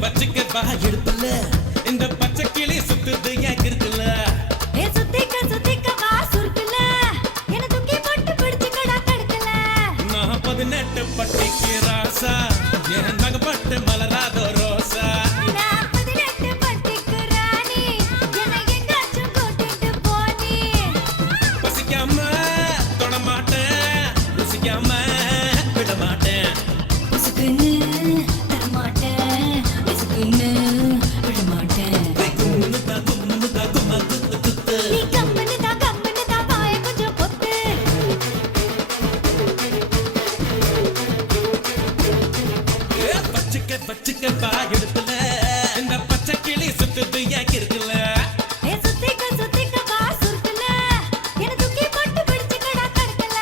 பச்சைக்க வா எடுப்பல இந்த பச்சை கிளி சுத்துது ஏன் இருக்குல்ல சுத்திக்க வா சுருக்குல என்ன தூக்கி போட்டு பிடிச்சுக்கடா தடுக்கல நான் 18 பட்டிக்கு ராசா என் நகப்பட்டு மலராதோ ரோசா நான் 18 பட்டிக்கு ராணி என்னை எங்காச்சும் கூட்டிட்டு போனி பசிக்காம தொட மாட்டேன் ருசிக்காம விட மாட்டேன் புசுக்குன்னு தரமாட்டேன் புசுக்குன்னு விட மாட்டேன் நீ கம்மனு தான் வாய கொஞ்சம் பொத்து பச்சைக்க வா எடுப்பல இந்த பச்சை கிளி சுத்துது ஏன் இருக்குல்ல சுத்திக்க வா சுருக்குல என்ன தூக்கி போட்டு பிடிச்சுக்கடா தடுக்கல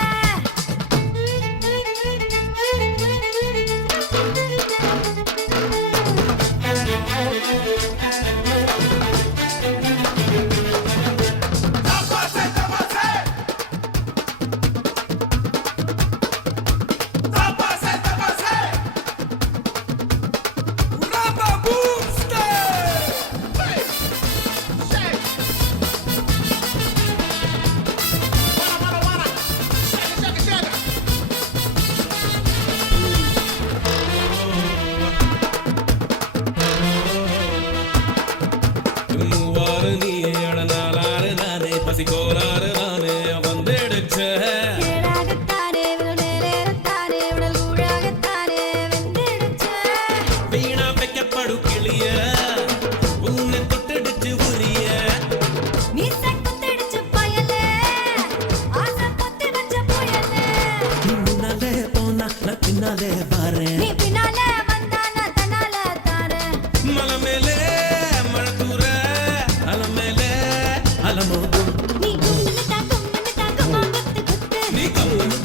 மூவாறு நீ நாலாறு நானே பசிக்கோளாறு நானே வந்துடுச்ச ஏழாகத்தானே விரல் மேலேறத்தானே உடல் கூழாகத்தானே வெந்திடுச்ச வீணா வைக்கப்படு கிளிய உன்னை தொட்டடிச்சு உரிய மீசை குத்திடுச்சு பயலே ஆசை பொத்தி வச்ச புயலே நீ முன்னாலே போனா நான் பின்னாலே பாறேன் நீ பின்னாலே வந்தா நான் தன்னால தாரேன் மலை மேலே மழை தூர அலை மேலே அலமோதும் நீ கும்முன்னு தான் கும்மா குத்து குத்து நீ கம்முன்னு